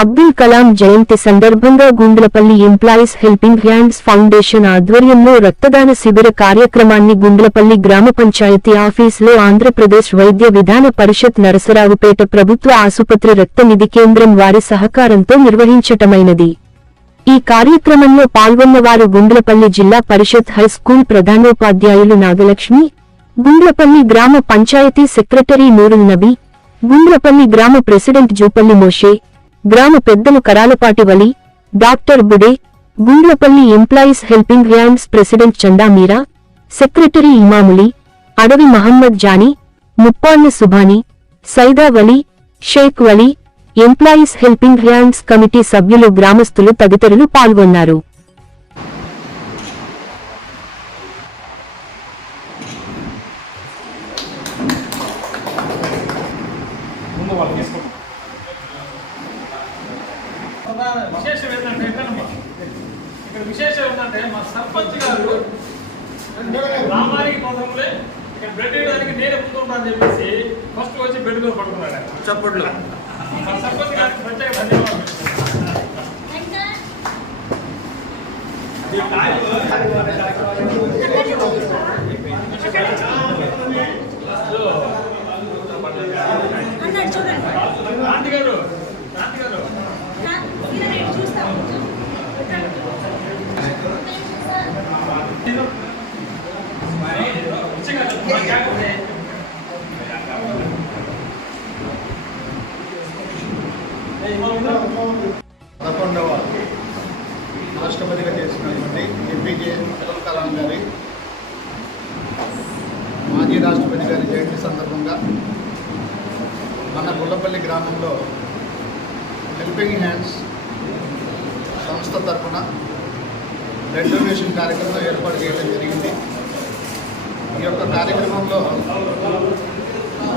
అబ్దుల్ కలాం జయంతి సందర్భంగా Gundlapalli employees helping hands foundation ఆధ్వర్యంలో రక్తదాన శిబిర కార్యక్రమాన్ని గుండ్లపల్లి గ్రామ పంచాయతీ ఆఫీసులో ఆంధ్రప్రదేశ్ వైద్య విధాన పరిషత్ నరసరావుపేట ప్రభుత్వ ఆసుపత్రి రక్త నిధి కేంద్రం వారి సహకారంతో నిర్వహించటమైనది. ఈ కార్యక్రమంలో పాల్గొన్నవారు గుండ్లపల్లి జిల్లా పరిషత్ హైస్కూల్ ప్రధానోపాధ్యాయులు నాగలక్ష్మి, గుండ్లపల్లి గ్రామ పంచాయతీ సెక్రటరీ నూరుల్ నబీ, గుండ్లపల్లి గ్రామ ప్రెసిడెంట్ జూపల్లి మోషే, గ్రామ పెద్దలు Karalapati Vali, doctor Bude, Gundlapalli employees helping hands president Chanda Meera, secretary Imamuli, Adavi Mohammed Jani, Muppalla Subhani, Saida Vali, Sheikh Vali, employees helping hands committee సభ్యులు, గ్రామస్తులు తదితరులు పాల్గొన్నారు. విశేషం ఏంటంటే మా సర్పంచ్ గారు రామానికి పోతంలో ఇక్కడ బ్లడ్ ఇవ్వడానికి నేనే ముందుంటానని చెప్పేసి ఫస్ట్ వచ్చి బెడ్ మీద పడుకున్నాడు. చప్పట్లు మా సర్పంచ్ గారికి ప్రత్యేక ధన్యవాదాలు. క్రాంతి గారు పదకొండవ రాష్ట్రపతిగా చేసినటువంటి ఏపీజే అబ్దుల్ కలాం గారి మాజీ రాష్ట్రపతి గారి జయంతి సందర్భంగా మన గుల్లపల్లి గ్రామంలో హెల్పింగ్ హ్యాండ్స్ సంస్థ తరఫున బ్లడ్ డొనేషన్ కార్యక్రమం ఏర్పాటు చేయడం జరిగింది. ఈ యొక్క కార్యక్రమంలో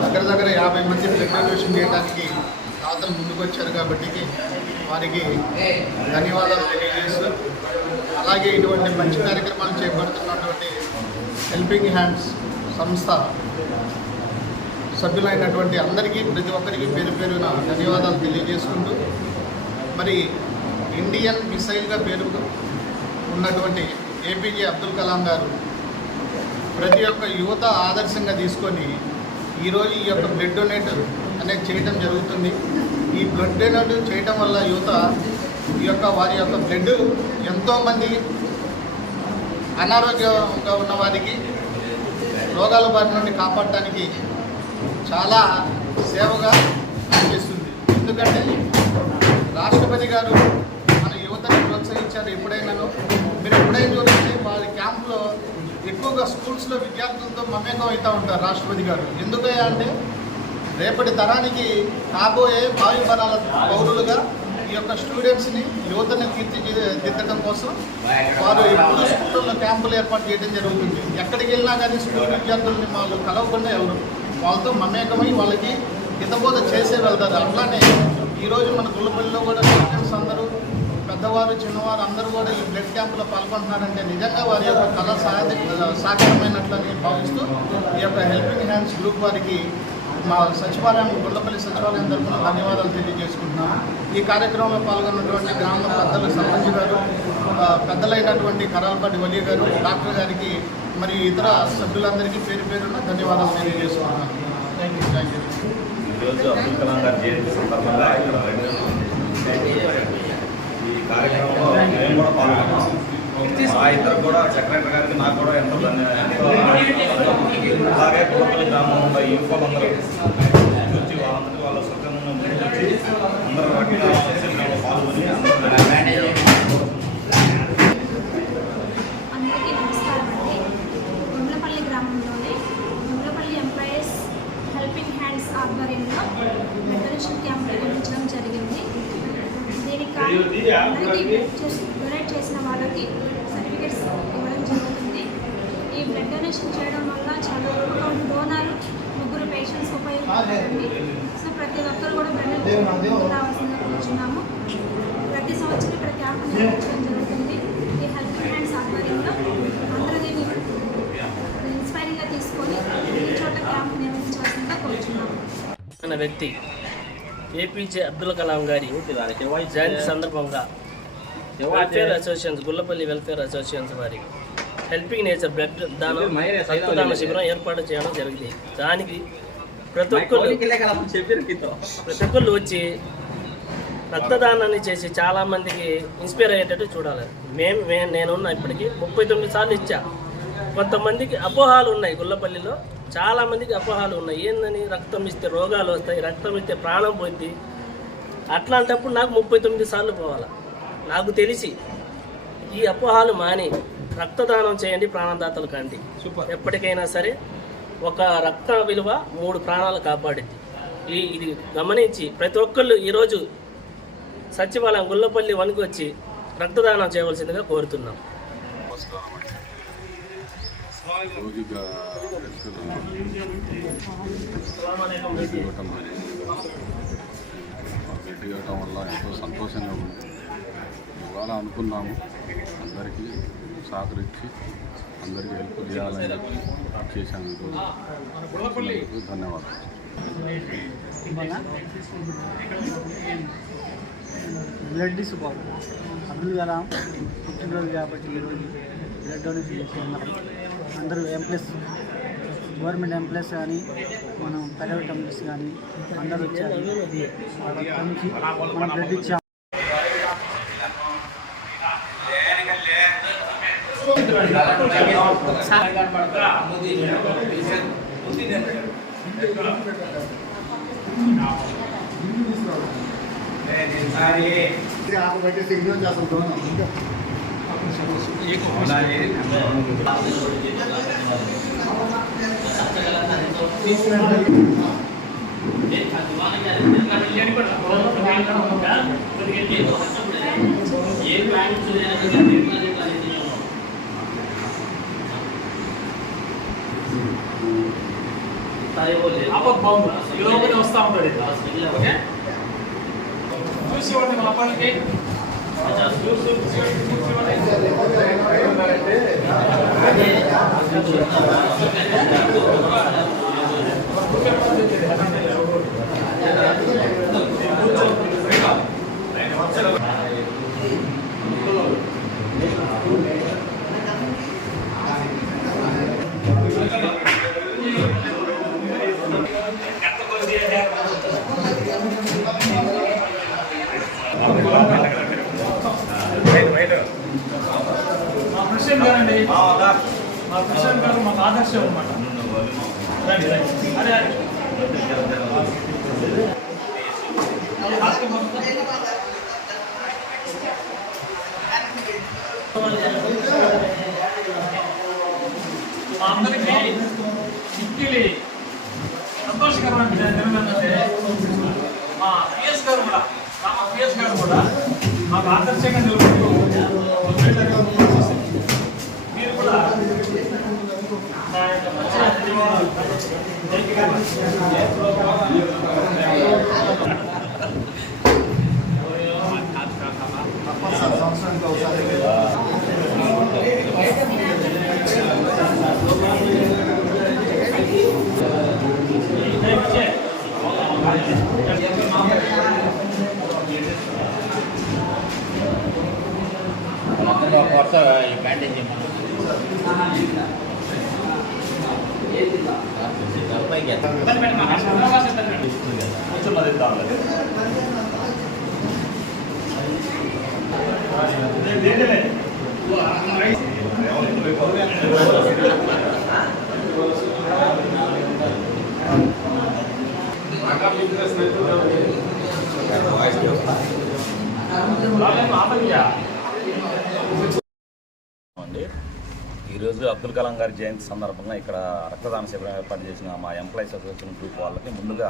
దగ్గర 50 మంది బ్లడ్ డొనేషన్ చేయడానికి దాతలు ముందుకు వచ్చారు కాబట్టి వారికి ధన్యవాదాలు తెలియజేస్తూ, అలాగే ఇటువంటి మంచి కార్యక్రమాలు చేపడుతున్నటువంటి హెల్పింగ్ హ్యాండ్స్ సంస్థ సభ్యులైనటువంటి అందరికీ ప్రతి ఒక్కరికి పేరు పేరున ధన్యవాదాలు తెలియజేసుకుంటూ, మరి ఇండియన్ మిసైల్గా పేరు ఉన్నటువంటి ఏపీజే అబ్దుల్ కలాం గారు ప్రతి ఒక్క యువత ఆదర్శంగా తీసుకొని ఈరోజు ఈ యొక్క బ్లడ్ డొనేట్ అనేది చేయడం జరుగుతుంది. ఈ బ్లడ్ డొనేట్ చేయడం వల్ల యువత ఈ యొక్క వారి యొక్క బ్లడ్ ఎంతోమంది అనారోగ్యంగా ఉన్న వారికి రోగాల బారి నుండి కాపాడటానికి చాలా సేవగా అనిపిస్తుంది. ఎందుకంటే రాష్ట్రపతి గారు మన యువతని ప్రోత్సహించారు. ఎప్పుడైనాను మీరు ఎప్పుడైనా చూడండి, వారి క్యాంపులో ఎక్కువగా స్కూల్స్లో విద్యార్థులతో మమేకం అవుతూ ఉంటారు రాష్ట్రపతి గారు. ఎందుకయ్యా అంటే రేపటి తరానికి కాబోయే భావి తరాల పౌరులుగా ఈ యొక్క స్టూడెంట్స్ని యువతని తీర్చిదిద్దడం కోసం వారు ఎప్పుడు స్కూళ్ళల్లో క్యాంపులు ఏర్పాటు చేయడం జరుగుతుంది. ఎక్కడికి వెళ్ళినా కానీ స్కూల్ విద్యార్థులని వాళ్ళు కలవకుండా ఎవరు వాళ్ళతో మమేకమై వాళ్ళకి హితబోధ చేసే వెళ్తారు. అట్లానే ఈరోజు మన గుల్లపల్లిలో కూడా స్టూడెంట్స్ అందరూ పెద్దవారు చిన్నవారు అందరూ కూడా ఈ బ్లడ్ క్యాంపులో పాల్గొంటున్నారంటే నిజంగా వారి యొక్క కళ సాకారమైనట్లని భావిస్తూ ఈ యొక్క హెల్పింగ్ హ్యాండ్స్ గ్రూప్ వారికి మా సచివాలయం గుల్లపల్లి సచివాలయం తరఫున ధన్యవాదాలు తెలియజేసుకుంటున్నాను. ఈ కార్యక్రమంలో పాల్గొన్నటువంటి గ్రామ పెద్దలు సర్పంచ్ గారు, పెద్దలైనటువంటి కరాలపాటి వలి గారు, డాక్టర్ గారికి మరియు ఇతర సభ్యులందరికీ పేరు పేరున ధన్యవాదాలు తెలియజేసుకుంటున్నాను. Thank you. ఈరోజు అబ్దుల్ కలాం గారి జయంతి సందర్భంగా ఈ కార్యక్రమంలో మేము కూడా పాల్గొన్నాం. మా ఇద్దరు కూడా సెక్రటరీ గారికి నాకు కూడా ఎంతో అలాగే గుల్లపల్లి గ్రామంలో యువకులు అందరూ వచ్చి వాళ్ళందరికీ వాళ్ళ సొంతంగా ముందుకు వచ్చి అందరూ రక్తదాన పాల్గొని అందరికీ నమస్కారం అండి. గుండ్లపల్లి గ్రామంలోనే గుండ్లపల్లి ఎంప్లాయీస్ హెల్పింగ్ హ్యాండ్స్ ఆధ్వర్యంలో బ్లడ్ డొనేషన్ క్యాంప్ నిర్వహించడం జరిగింది. దీనికి అందరికీ డొనేట్ చేసిన వాళ్ళకి సర్టిఫికేట్స్ ఇవ్వడం జరుగుతుంది. ఈ బ్లడ్ డొనేషన్ చేయడం వల్ల చాలా డోనర్ 3 పేషెంట్స్ ఉపయోగపడుతుంది. సో ప్రతి ఒక్కరు కూడా బ్లడ్ డొనేషన్ రావాల్సిందిగా కూర్చున్నాము. ప్రతి సంవత్సరం ఇక్కడ క్యాంప్ నిర్వహించడం జరుగుతుంది. ఈ హెల్పింగ్ హ్యాండ్స్ ఆధ్వర్యంలో అందరూ దీన్ని ఇన్స్పైరింగ్గా తీసుకొని ఈ చోట క్యాంప్ నిర్వహించవలసిందిగా కోరుచున్నాము. వ్యక్తి ఏపీజే అబ్దుల్ కలాం గారి జయంతి సందర్భంగా welfare associations Gullapalli welfare associations వారి హెల్పింగ్ నేచర్ బ్లడ్ దానం రక్తదాన శిబిరం ఏర్పాటు చేయడం జరిగింది. దానికి ప్రతి ఒక్కళ్ళు వచ్చి రక్తదానాన్ని చేసి చాలామందికి ఇన్స్పైర్ అయ్యేటట్టు చూడాలి. నేనున్న ఇప్పటికీ 39 సార్లు ఇచ్చా. కొంతమందికి అపోహాలు ఉన్నాయి, గుల్లపల్లిలో చాలామందికి అపోహాలు ఉన్నాయి. ఏందని రక్తం ఇస్తే రోగాలు వస్తాయి, రక్తం ఇస్తే ప్రాణం పోయింది. అట్లాంటప్పుడు నాకు 39 సార్లు పోవాలి. నాకు తెలిసి ఈ అపోహాలు మాని రక్తదానం చేయండి, ప్రాణదాతలు కండి. ఎప్పటికైనా సరే ఒక రక్త విలువ 3 ప్రాణాలు కాపాడింది. ఇది గమనించి ప్రతి ఒక్కళ్ళు ఈరోజు సచివాలయం గుల్లపల్లి వనికి వచ్చి రక్తదానం చేయవలసిందిగా కోరుతున్నాం. బ్లడ్ ఇవ్వటం వల్ల ఎంతో సంతోషంగా ఉంది. ఇవాళ అనుకున్నాము అందరికీ సహకరించి అందరికీ హెల్ప్ చేయాలని చెప్పి చేశాను. ధన్యవాదాలు. బ్లడ్ బాబు అబ్దుల్ కలాం పుట్టినరోజు కాబట్టి ఈరోజు బ్లడ్ డొనేషన్ చేస్తున్నాం. అందరూ ఎంప్లాయీస్, గవర్నమెంట్ ఎంప్లాయీస్ కానీ మనం ప్రైవేట్ ఎంప్లాయీస్ కానీ అందరూ వచ్చారు. వాళ్ళకి నుంచి మనం బ్లడ్ ఇచ్చాము. బాగుంది వస్తూ ఉంటాడు. ఓకే చూసి వాడిని మన అబ్బాయికి మా ప్రెసిడెంట్ గారండి, మా ప్రెసిడెంట్ గారు మాకు ఆదర్శం అన్నమాట. అదే మా అందరికీ మిక్కిలి సంతోషకరమైన దినం ఏంటంటే మా పిఎస్ గారు కూడా మాకు ఆదర్శంగా నిలబడుతూ మీరు కూడా సంవత్సరానికి ఒకసారి ఈరోజు అబ్దుల్ కలాం గారి జయంతి సందర్భంగా ఇక్కడ రక్తదాన శిబిరం ఏర్పాటు చేసిన మా ఎంప్లాయీస్ అసోసియేషన్ గ్రూప్ వాళ్ళకి ముందుగా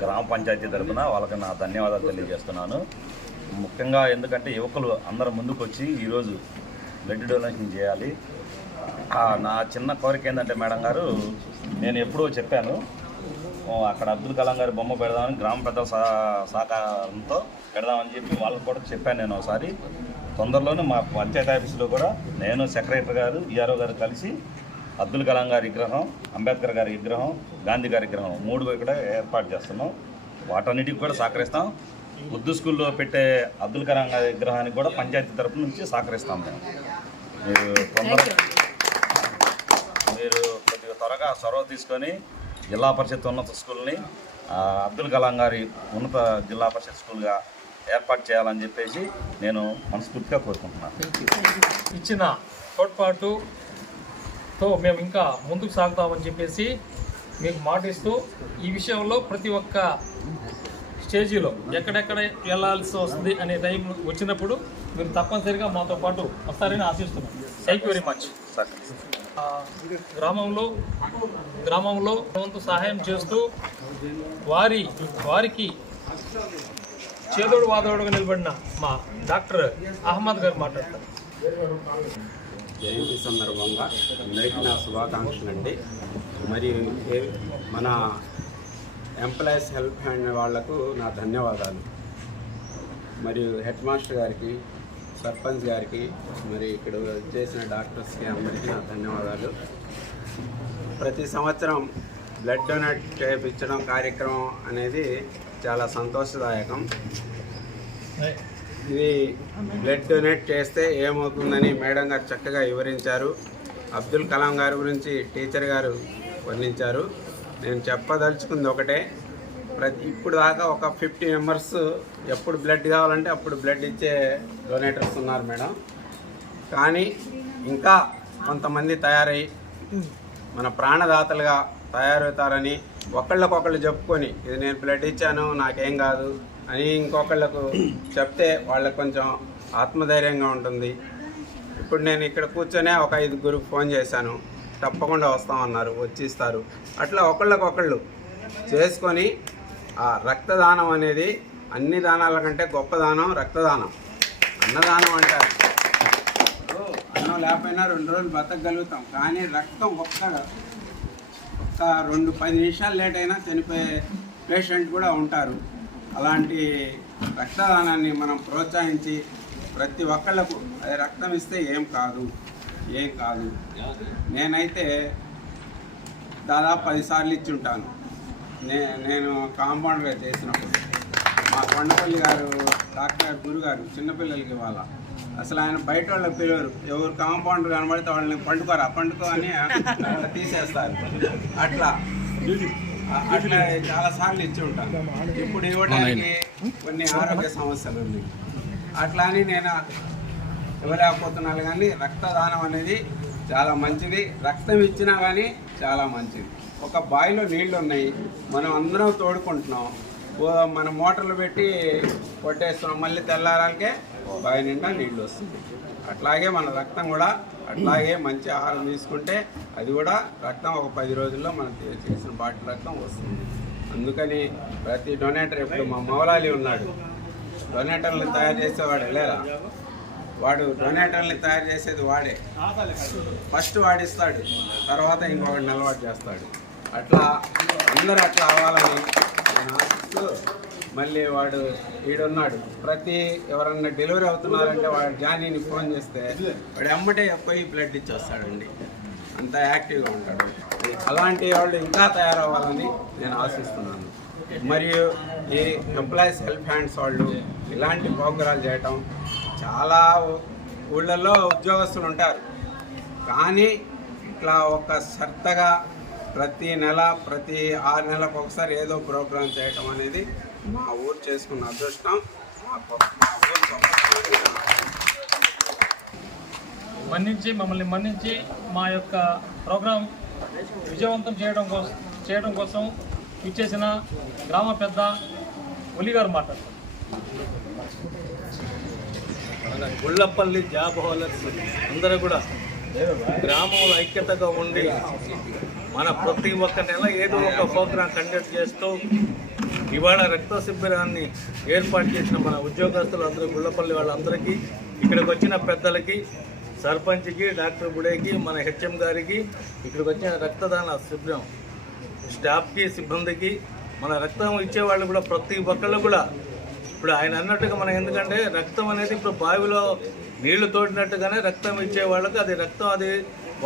గ్రామ పంచాయతీ తరఫున వాళ్ళకి నా ధన్యవాదాలు తెలియజేస్తున్నాను. ముఖ్యంగా ఎందుకంటే యువకులు అందరూ ముందుకు వచ్చి ఈరోజు బ్లడ్ డొనేషన్ చేయాలి. నా చిన్న కోరిక ఏంటంటే మేడం గారు, నేను ఎప్పుడూ చెప్పాను అక్కడ అబ్దుల్ కలాం గారి బొమ్మ పెడదామని, గ్రామ పెద్దల సహకారంతో పెడదామని చెప్పి వాళ్ళకి కూడా చెప్పాను. నేను ఒకసారి తొందరలోనే మా పంచాయతీ ఆఫీసులో కూడా నేను, సెక్రటరీ గారు, ఈఆర్ఓ గారు కలిసి అబ్దుల్ కలాం గారి విగ్రహం, అంబేద్కర్ గారి విగ్రహం, గాంధీ గారి విగ్రహం 3 ఇక్కడ ఏర్పాటు చేస్తున్నాం. వాటన్నిటికి కూడా సహకరిస్తాం. ఉర్దూ స్కూల్లో పెట్టే అబ్దుల్ కలాం గారి విగ్రహానికి కూడా పంచాయతీ తరపు నుంచి సహకరిస్తాం మేము. మీరు కొద్దిగా త్వరగా చొరవ తీసుకొని జిల్లా పరిషత్ ఉన్నత స్కూల్ని అబ్దుల్ కలాం గారి ఉన్నత జిల్లా పరిషత్ స్కూల్గా ఏర్పాటు చేయాలని చెప్పేసి నేను మనస్ఫూర్తిగా కోరుకుంటున్నాను. ఇచ్చిన తోడ్పాటుతో మేము ఇంకా ముందుకు సాగుతామని చెప్పేసి మీకు మాటిస్తూ, ఈ విషయంలో ప్రతి ఒక్క స్టేజీలో ఎక్కడెక్కడ వెళ్ళాల్సి వస్తుంది అనే టైం వచ్చినప్పుడు మీరు తప్పనిసరిగా మాతో పాటు వస్తారని ఆశిస్తున్నాం. Thank you very much. గ్రామంలో వంతు సహాయం చేస్తూ వారికి చేదోడు వాదోడుగా నిలబడిన మా డాక్టర్ అహ్మద్ గారు మాట్లాడతారు. జయంతి సందర్భంగా అందరికీ నా శుభాకాంక్షలు అండి. మరియు మన ఎంప్లాయీస్ హెల్ప్ హ్యాండ్ వాళ్లకు నా ధన్యవాదాలు. మరియు హెడ్ మాస్టర్ గారికి, సర్పంచ్ గారికి, మరి ఇక్కడ చేసిన డాక్టర్స్కి అందరికీ నా ధన్యవాదాలు. ప్రతి సంవత్సరం బ్లడ్ డొనేట్ చేయించడం కార్యక్రమం అనేది చాలా సంతోషదాయకం. ఇది బ్లడ్ డొనేట్ చేస్తే ఏమవుతుందని మేడం గారు చక్కగా వివరించారు. అబ్దుల్ కలాం గారి గురించి టీచర్ గారు వర్ణించారు. నేను చెప్పదలుచుకుంది ఒకటే, ఇప్పుడు దాకా ఒక 50 మెంబర్స్ ఎప్పుడు బ్లడ్ కావాలంటే అప్పుడు బ్లడ్ ఇచ్చే డొనేటర్స్ ఉన్నారు మేడం. కానీ ఇంకా కొంతమంది తయారై మన ప్రాణదాతలుగా తయారవుతారని ఒకళ్ళకొకళ్ళు చెప్పుకొని ఇది నేను బ్లడ్ ఇచ్చాను నాకేం కాదు అని ఇంకొకళ్ళకు చెప్తే వాళ్ళకు కొంచెం ఆత్మధైర్యంగా ఉంటుంది. ఇప్పుడు నేను ఇక్కడ కూర్చొనే ఒక 5 ఫోన్ చేశాను, తప్పకుండా వస్తామన్నారు, వచ్చి ఇస్తారు. అట్లా ఒకళ్ళకొకళ్ళు చేసుకొని ఆ రక్తదానం అనేది అన్ని దానాల కంటే గొప్ప దానం రక్తదానం. అన్నదానం అంటారు, అన్నం లేకపోయినా 2 రోజులు బతకగలుగుతాం, కానీ రక్తం ఒక్క 10 నిమిషాలు లేట్ అయినా చనిపోయే పేషెంట్ కూడా ఉంటారు. అలాంటి రక్తదానాన్ని మనం ప్రోత్సహించి ప్రతి ఒక్కళ్ళకు అది రక్తం ఇస్తే ఏం కాదు. నేనైతే దాదాపు 10 సార్లు ఇచ్చి ఉంటాను. నేను కాంపౌండ్గా చేసినప్పుడు మా కొండపల్లి గారు డాక్టర్ గురుగారు చిన్నపిల్లలకి ఇవ్వాలా, అసలు ఆయన బయట వాళ్ళకి పిలవరు, ఎవరు కాంపౌండర్ కనబడితే వాళ్ళని పండుకో అని తీసేస్తారు. అట్లా చాలా సార్లు ఇచ్చి ఉంటాను. ఇప్పుడు ఇవ్వడానికి కొన్ని ఆరోగ్య సమస్యలు ఉన్నాయి, అట్లా అని నేను ఇవ్వలేకపోతున్నాను. కానీ రక్తదానం అనేది చాలా మంచిది. రక్తం ఇచ్చినా కానీ చాలా మంచిది. ఒక బావిలో నీళ్లు ఉన్నాయి, మనం అందరం తోడుకుంటున్నాం, మన మోటార్లు పెట్టి కొట్టేస్తున్నాం, మళ్ళీ తెల్లారాలకే బావి నిండా నీళ్ళు వస్తుంది. అట్లాగే మన రక్తం కూడా అట్లాగే మంచి ఆహారం తీసుకుంటే అది కూడా రక్తం ఒక 10 రోజుల్లో మనం చేసిన బాటిల్ రక్తం వస్తుంది. అందుకని ప్రతి డొనేటర్, ఇప్పుడు మా మౌలాలి ఉన్నాడు, డొనేటర్ని తయారు చేసేవాడు లేరా, వాడు డొనేటర్ని తయారు చేసేది వాడే. ఫస్ట్ వాడిస్తాడు, తర్వాత ఇంకొకటి అలవాటు చేస్తాడు. అట్లా అందరూ అట్లా అవ్వాలని నేను ఆశిస్తూ, మళ్ళీ వాడు ఈడున్నాడు, ప్రతి ఎవరన్నా డెలివరీ అవుతున్నారంటే వాడు జానీని ఫోన్ చేస్తే వాడు ఎమ్మటే పోయి బ్లడ్ ఇచ్చి వస్తాడండి. అంత యాక్టివ్గా ఉంటాడు. అలాంటి వాళ్ళు ఇంకా తయారవ్వాలని నేను ఆశిస్తున్నాను. మరియు ఈ ఎంప్లాయీస్ హెల్ప్ హ్యాండ్స్ వాళ్ళు ఇలాంటి ప్రోగ్రాలు చేయటం, చాలా ఊళ్ళల్లో ఉద్యోగస్తులు ఉంటారు, కానీ ఇట్లా ఒక సర్తగా ప్రతి నెల ప్రతి 6 నెలలకు ఒకసారి ఏదో ప్రోగ్రాం చేయటం అనేది మా ఊరు చేసుకున్న అదృష్టం. మా ఊరు మమ్మల్ని మన్నించి మా యొక్క ప్రోగ్రాం విజయవంతం చేయడం కోసం ఇచ్చేసిన గ్రామ పెద్ద ఒలి గారు మాట్లాడతారు. మన గుళ్ళపల్లి జాబ్ హోల్డర్స్ అందరూ కూడా గ్రామంలో ఐక్యతగా ఉండి మన ప్రతి ఒక్క నెల ఏదో ఒక ప్రోగ్రాం కండక్ట్ చేస్తూ ఇవాళ రక్త శిబిరాన్ని ఏర్పాటు చేసిన మన ఉద్యోగస్తులందరూ, గుళ్ళపల్లి వాళ్ళందరికీ, ఇక్కడికి వచ్చిన పెద్దలకి, సర్పంచ్కి, డాక్టర్ బుడేకి, మన హెచ్ఎం గారికి, ఇక్కడికి వచ్చిన రక్తదాన శిబిరం స్టాఫ్కి, సిబ్బందికి, మన రక్తం ఇచ్చేవాళ్ళు కూడా ప్రతి ఒక్కళ్ళు కూడా ఇప్పుడు ఆయన అన్నట్టుగా మనం, ఎందుకంటే రక్తం అనేది ఇప్పుడు బావిలో నీళ్లు తోడినట్టుగానే రక్తం ఇచ్చే వాళ్ళకి అది రక్తం అది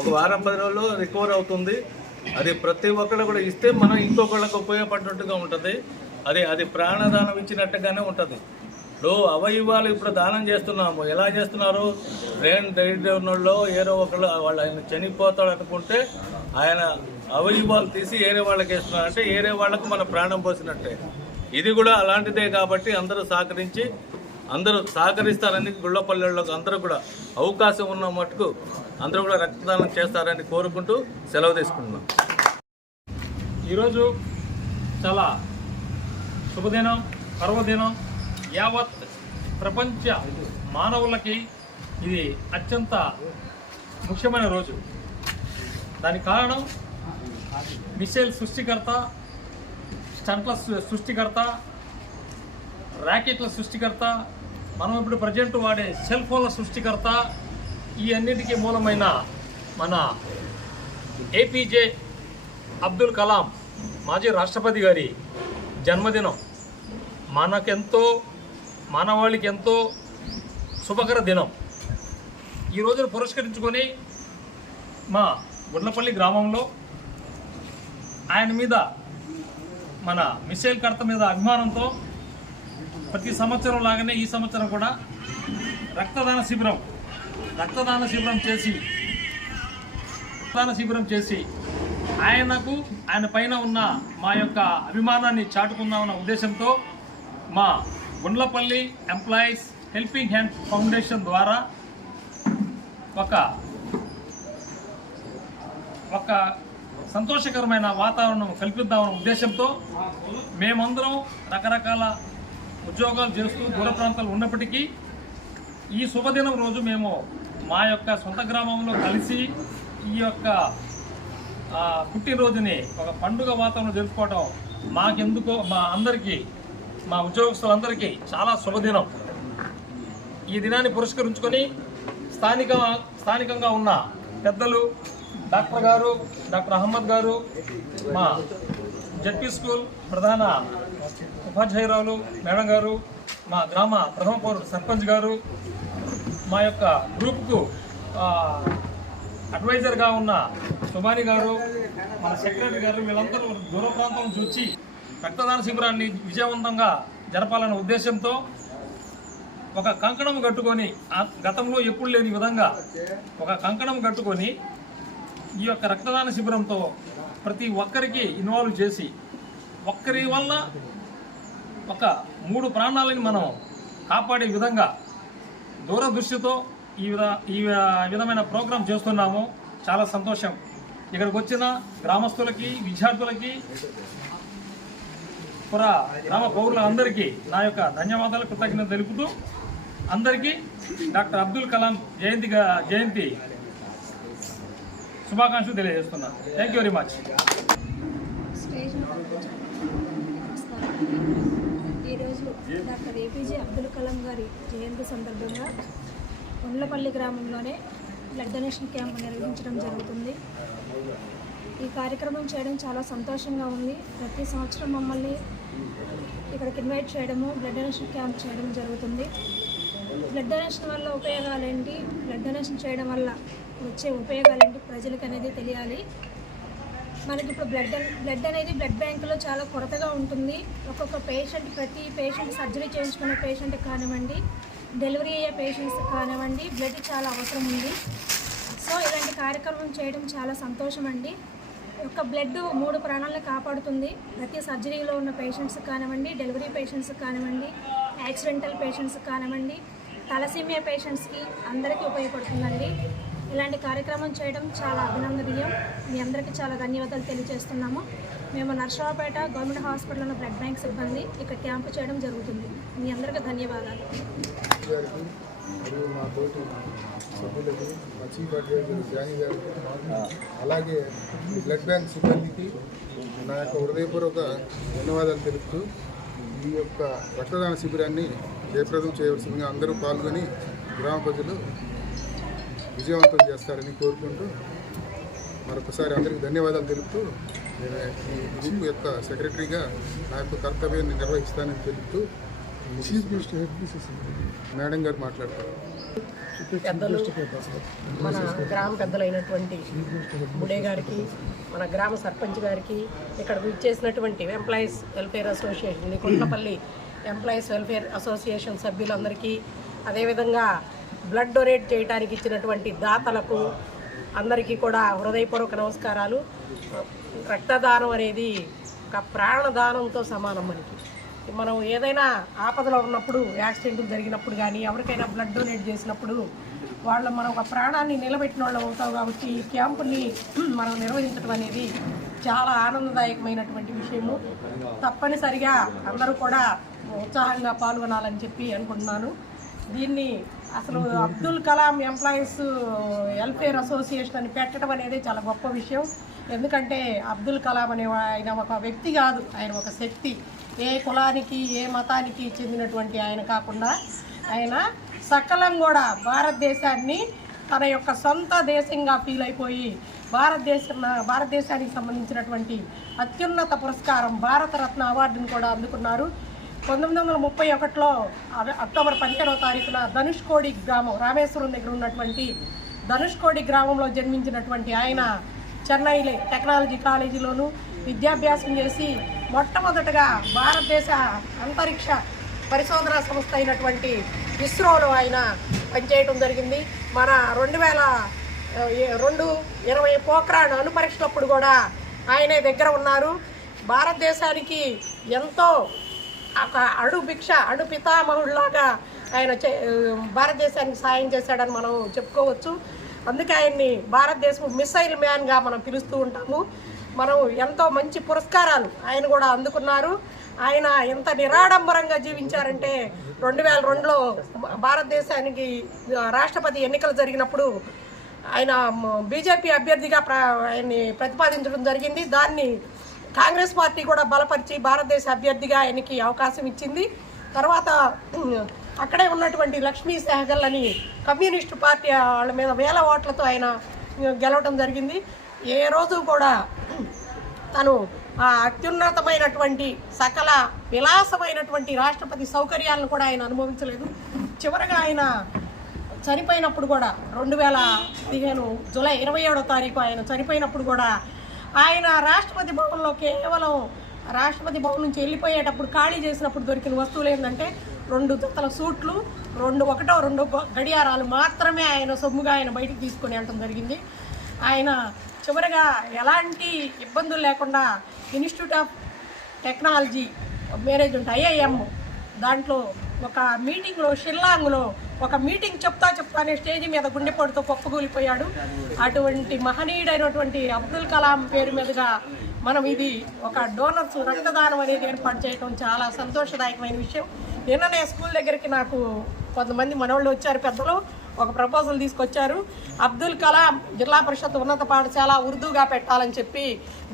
ఒక వారం 10 రోజుల్లో రికవర్ అవుతుంది. అది ప్రతి ఒక్కళ్ళు కూడా ఇస్తే మనం ఇంకొకళ్ళకి ఉపయోగపడినట్టుగా ఉంటుంది. అది ప్రాణదానం ఇచ్చినట్టుగానే ఉంటుంది. ఇప్పుడు అవయవాలు ఇప్పుడు దానం చేస్తున్నాము. ఎలా చేస్తున్నారు? బ్రెయిన్ డెడ్ ఉన్నోళ్ళు ఏదో ఒకళ్ళు వాళ్ళు ఆయన చనిపోతాడు అనుకుంటే ఆయన అవయవాలు తీసి ఏరే వాళ్ళకి వేస్తున్నారంటే ఏరే వాళ్ళకు మన ప్రాణం పోసినట్టే. ఇది కూడా అలాంటిదే కాబట్టి అందరూ సహకరిస్తారని గుళ్ళపల్లెళ్ళకు అందరూ కూడా అవకాశం ఉన్న మటుకు అందరూ కూడా రక్తదానం చేస్తారని కోరుకుంటూ సెలవు తీసుకుంటున్నాం. ఈరోజు చాలా శుభదినం, పర్వదినం. యావత్ ప్రపంచ మానవులకి ఇది అత్యంత ముఖ్యమైన రోజు. దానికి కారణం మిసైల్ సృష్టికర్త, స్టంట్ల సృష్టికర్త, ర్యాకెట్ల సృష్టికర్త, మనం ఇప్పుడు ప్రజెంట్ వాడే సెల్ ఫోన్ల సృష్టికర్త, ఈ అన్నిటికీ మూలమైన మన ఏపీజే అబ్దుల్ కలాం మాజీ రాష్ట్రపతి గారి జన్మదినం మానవాళికి ఎంతో శుభకర దినం. ఈ రోజును పురస్కరించుకొని మా గుడ్లపల్లి గ్రామంలో ఆయన మీద, మన మిసైల్ కర్త మీద అభిమానంతో ప్రతి సంవత్సరం లాగానే ఈ సంవత్సరం కూడా రక్తదాన శిబిరం చేసి ఆయన పైన ఉన్న మా యొక్క అభిమానాన్ని చాటుకుందామన్న ఉద్దేశంతో మా Gundlapalli employees helping hand foundation ద్వారా ఒక సంతోషకరమైన వాతావరణం కల్పిద్దామన్న ఉద్దేశంతో మేమందరం రకరకాల ఉద్యోగాలు చేస్తూ దూర ప్రాంతాలు ఉన్నప్పటికీ ఈ శుభదినం రోజు మేము మా యొక్క సొంత గ్రామంలో కలిసి ఈ యొక్క పుట్టినరోజుని ఒక పండుగ వాతావరణం జరుపుకోవడం మాకెందుకో, మా ఉద్యోగస్తులందరికీ చాలా శుభదినం. ఈ దినాన్ని పురస్కరించుకొని స్థానికంగా ఉన్న పెద్దలు డాక్టర్ గారు, డాక్టర్ అహ్మద్ గారు, మా జడ్పీ స్కూల్ ప్రధాన ఉపాధ్యాయురాలు మేడం గారు, మా గ్రామ ప్రథమ పౌరుడు సర్పంచ్ గారు, మా యొక్క గ్రూప్కు అడ్వైజర్గా ఉన్న సుబాని గారు, మన సెక్రటరీ గారు, వీళ్ళందరూ దూర ప్రాంతం నుంచి వచ్చి రక్తదాన శిబిరాన్ని విజయవంతంగా జరపాలనే ఉద్దేశంతో ఒక కంకణం కట్టుకొని, గతంలో ఎప్పుడు లేని విధంగా ఒక కంకణం కట్టుకొని ఈ యొక్క రక్తదాన శిబిరంతో ప్రతి ఒక్కరికి ఇన్వాల్వ్ చేసి ఒక్కరి వల్ల ఒక 3 ప్రాణాలని మనం కాపాడే విధంగా దూరదృష్టితో ఈ విధమైన ప్రోగ్రాం చేస్తున్నాము. చాలా సంతోషం. ఇక్కడికి వచ్చిన గ్రామస్తులకి, విద్యార్థులకి, గ్రామ పౌరులందరికీ నా యొక్క ధన్యవాదాలు, కృతజ్ఞతలు తెలుపుతూ అందరికీ డాక్టర్ అబ్దుల్ కలాం జయంతి శుభాకాంక్షలు తెలియజేస్తున్నాను. Thank you very much. ఈరోజు డాక్టర్ ఏపీజే అబ్దుల్ కలాం గారి జయంతి సందర్భంగా గుండ్లపల్లి గ్రామంలోనే బ్లడ్ డొనేషన్ క్యాంప్ నిర్వహించడం జరుగుతుంది. ఈ కార్యక్రమం చేయడం చాలా సంతోషంగా ఉంది. ప్రతి సంవత్సరం మమ్మల్ని ఇక్కడికి ఇన్వైట్ చేయడము, బ్లడ్ డొనేషన్ క్యాంప్ చేయడం జరుగుతుంది. బ్లడ్ డొనేషన్ వల్ల ఉపయోగాలేంటి, బ్లడ్ డొనేషన్ చేయడం వల్ల వచ్చే ఉపయోగాలేంటి ప్రజలకు అనేది తెలియాలి. మనకి ఇప్పుడు బ్లడ్ అనేది బ్లడ్ బ్యాంకులో చాలా కొరతగా ఉంటుంది. ఒక్కొక్క ప్రతి పేషెంట్ సర్జరీ చేయించుకునే పేషెంట్ కానివ్వండి, డెలివరీ అయ్యే పేషెంట్స్ కానివ్వండి, బ్లడ్ చాలా అవసరం ఉంది. సో ఇలాంటి కార్యక్రమం చేయడం చాలా సంతోషం అండి. ఒక బ్లడ్ 3 ప్రాణాలను కాపాడుతుంది. ప్రతి సర్జరీలో ఉన్న పేషెంట్స్ కానివ్వండి, డెలివరీ పేషెంట్స్ కానివ్వండి, యాక్సిడెంటల్ పేషెంట్స్ కానివ్వండి, తలసీమియా పేషెంట్స్కి అందరికీ ఉపయోగపడుతుందండి. ఇలాంటి కార్యక్రమం చేయడం చాలా అభినందనీయం. మీ అందరికీ చాలా ధన్యవాదాలు తెలియజేస్తున్నాము. మేము నర్సరావుపేట గవర్నమెంట్ హాస్పిటల్లో బ్లడ్ బ్యాంక్ సిబ్బంది ఇక్కడ క్యాంపు చేయడం జరుగుతుంది. మీ అందరికీ ధన్యవాదాలు. మరియు మా తోటి సభ్యులకు, మా చీఫ్ అడ్వైజర్ జానీ గారికి, అలాగే బ్లడ్ బ్యాంక్ సిబ్బందికి నా యొక్క హృదయపూర్వక ధన్యవాదాలు తెలుపుతూ ఈ యొక్క రక్తదాన శిబిరాన్ని జయప్రదం చేయవలసిందిగా అందరూ పాల్గొని గ్రామ ప్రజలు విజయవంతం చేస్తారని కోరుకుంటూ మరొకసారి అందరికీ ధన్యవాదాలు తెలుపుతూ నేను ఈ గ్రూప్ యొక్క సెక్రటరీగా నా యొక్క కర్తవ్యాన్ని నిర్వహిస్తానని తెలుపుతూ మేడం గారు మాట్లాడతారు. పెద్దలు, మన గ్రామ పెద్దలైనటువంటి బుడే గారికి, మన గ్రామ సర్పంచ్ గారికి, ఇక్కడ విచ్చేసినటువంటి employees welfare association Kondapalli employees welfare association సభ్యులందరికీ, అదేవిధంగా బ్లడ్ డొనేట్ చేయడానికి ఇచ్చినటువంటి దాతలకు అందరికీ కూడా హృదయపూర్వక నమస్కారాలు. రక్తదానం అనేది ఒక ప్రాణదానంతో సమానం. మనం ఏదైనా ఆపదలో ఉన్నప్పుడు, యాక్సిడెంట్లు జరిగినప్పుడు కానీ ఎవరికైనా బ్లడ్ డొనేట్ చేసినప్పుడు మనం ఒక ప్రాణాన్ని నిలబెట్టిన వాళ్ళు అవుతాం. కాబట్టి ఈ క్యాంపుని మనం నిర్వహించడం అనేది చాలా ఆనందదాయకమైనటువంటి విషయము. తప్పనిసరిగా అందరూ కూడా ఉత్సాహంగా పాల్గొనాలని చెప్పి అనుకుంటున్నాను. దీన్ని అసలు Abdul Kalam employees welfare association అని పెట్టడం అనేది చాలా గొప్ప విషయం. ఎందుకంటే అబ్దుల్ కలాం అనే ఆయన ఒక వ్యక్తి కాదు, ఆయన ఒక శక్తి. ఏ కులానికి ఏ మతానికి చెందినటువంటి ఆయన కాకుండా ఆయన సకలం కూడా భారతదేశాన్ని తన యొక్క సొంత దేశంగా ఫీల్ అయిపోయి భారతదేశానికి సంబంధించినటువంటి అత్యున్నత పురస్కారం భారతరత్న అవార్డును కూడా అందుకున్నారు. 1931లో అక్టోబర్ 15వ తారీఖున ధనుష్కోడి గ్రామం, రామేశ్వరం దగ్గర ఉన్నటువంటి ధనుష్కోడి గ్రామంలో జన్మించినటువంటి ఆయన చెన్నైలో టెక్నాలజీ కాలేజీలోనూ విద్యాభ్యాసం చేసి మొట్టమొదటగా భారతదేశ అంతరిక్ష పరిశోధనా సంస్థ అయినటువంటి ఇస్రోలో ఆయన పనిచేయడం జరిగింది. మన 2020 పోఖ్రాన్ అణు పరీక్షలప్పుడు కూడా ఆయనే దగ్గర ఉన్నారు. భారతదేశానికి ఎంతో ఒక అణు పితామహుడిలాగా ఆయన భారతదేశానికి సాయం చేశాడని మనం చెప్పుకోవచ్చు. అందుకే ఆయన్ని భారతదేశం మిసైల్ మ్యాన్గా మనం పిలుస్తూ ఉంటాము. మనం ఎంతో మంచి పురస్కారాలు ఆయన కూడా అందుకున్నారు. ఆయన ఎంత నిరాడంబరంగా జీవించారంటే 2002లో భారతదేశానికి రాష్ట్రపతి ఎన్నికలు జరిగినప్పుడు ఆయన బీజేపీ అభ్యర్థిగా ఆయన్ని ప్రతిపాదించడం జరిగింది. దాన్ని కాంగ్రెస్ పార్టీ కూడా బలపరిచి భారతదేశ అభ్యర్థిగా ఆయనకి అవకాశం ఇచ్చింది. తర్వాత అక్కడే ఉన్నటువంటి లక్ష్మీ సెహగల్ అని కమ్యూనిస్టు పార్టీ వాళ్ళ మీద వేల ఓట్లతో ఆయన గెలవడం జరిగింది. ఏ రోజు కూడా తను అత్యున్నతమైనటువంటి సకల విలాసమైనటువంటి రాష్ట్రపతి సౌకర్యాలను కూడా ఆయన అనుభవించలేదు. చివరగా ఆయన చనిపోయినప్పుడు కూడా 2015 జూలై 27వ తారీఖు ఆయన చనిపోయినప్పుడు కూడా ఆయన రాష్ట్రపతి భవన్లో కేవలం రాష్ట్రపతి భవన్ నుంచి వెళ్ళిపోయేటప్పుడు ఖాళీ చేసినప్పుడు దొరికిన వస్తువులు ఏంటంటే 2 జతల సూట్లు, 2 గడియారాలు మాత్రమే ఆయన సొమ్ముగా ఆయన బయటికి తీసుకొని వెళ్ళడం జరిగింది. ఆయన చివరిగా ఎలాంటి ఇబ్బందులు లేకుండా institute of technology management IIM దాంట్లో ఒక మీటింగ్లో షిల్లాంగ్లో ఒక మీటింగ్ చెప్తానే స్టేజ్ మీద గుండెపోటుతో కుప్పకూలిపోయాడు. అటువంటి మహనీయుడైనటువంటి అబ్దుల్ కలాం పేరు మీదుగా మనం ఇది ఒక డోనర్స్ రక్తదానం అనేది ఏర్పాటు చేయడం చాలా సంతోషదాయకమైన విషయం. నిన్ననే స్కూల్ దగ్గరికి నాకు కొంతమంది మనవాళ్ళు వచ్చారు, పెద్దలు ఒక ప్రపోజల్ తీసుకొచ్చారు. అబ్దుల్ కలాం జిల్లా పరిషత్ ఉన్నత పాఠశాల ఉర్దూగా పెట్టాలని చెప్పి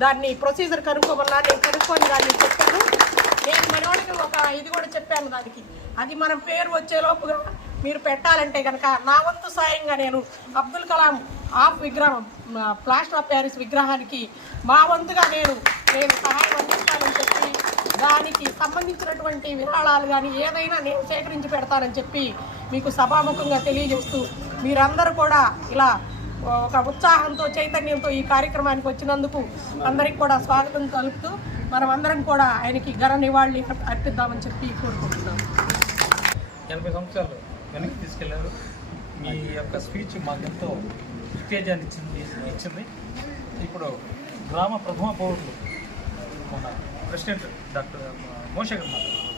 దాన్ని ప్రొసీజర్ కనుక్కోమన్నా నేను కనుక్కొని దాన్ని చెప్పాను. నేను మనవాడికి ఒక ఇది కూడా చెప్పాను దానికి. అది మన పేరు వచ్చేలోపుగా మీరు పెట్టాలంటే కనుక నా వంతు సాయంగా నేను అబ్దుల్ కలాం విగ్రహం ప్లాస్టర్ ఆఫ్ ప్యారిస్ విగ్రహానికి మా వంతుగా నేను సహాయం అందిస్తానని చెప్పి దానికి సంబంధించినటువంటి విరాళాలు కానీ ఏదైనా నేను సేకరించి పెడతానని చెప్పి మీకు సభాముఖంగా తెలియజేస్తూ మీరందరూ కూడా ఇలా ఒక ఉత్సాహంతో చైతన్యంతో ఈ కార్యక్రమానికి వచ్చినందుకు అందరికి కూడా స్వాగతం కలుపుతూ మనమందరం కూడా ఆయనకి ఘన నివాళి అర్పిద్దామని చెప్పి కోరుకుంటున్నాం. 80 సంవత్సరాలు వెనక్కి తీసుకెళ్లారు. మీ యొక్క స్పీచ్ మాకెంతో ఉత్తేజాన్ని ఇచ్చింది. ఇప్పుడు గ్రామ ప్రథమ పౌరులు మన ప్రెసిడెంట్ డాక్టర్ మోషే గారు మాట్లాడారు.